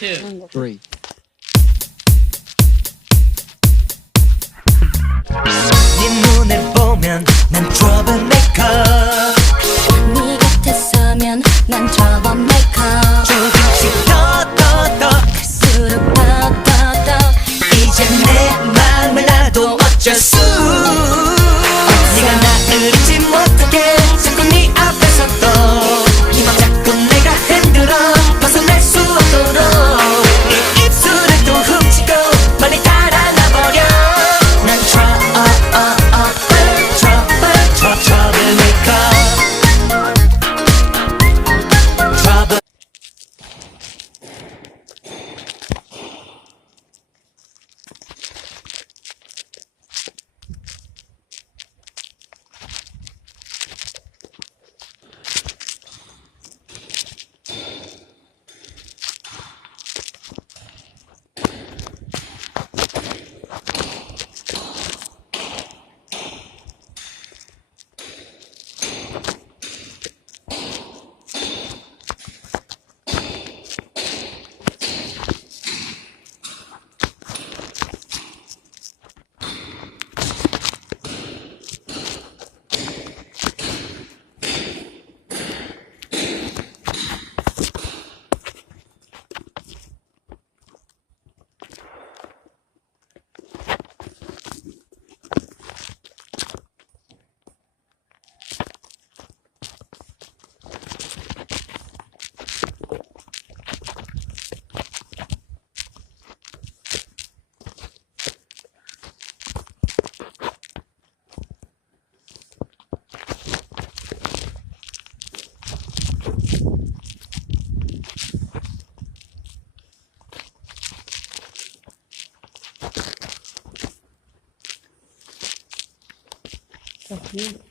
two, three. 네 눈을 보면 난 troublemaker. 네 곁에 서면 난 troublemaker. 조금씩 더 갈수록 더 이제 내 맘을 놔도 어쩔 수. 네가 나를 잊지 못하게 자꾸 네 앞에서 또이맘 자꾸 내가 흔들어 벗어날 수 없도록 이 입술을 또 훔치고 빨리 달아나버려. 난 troublemaker. trouble. so cute.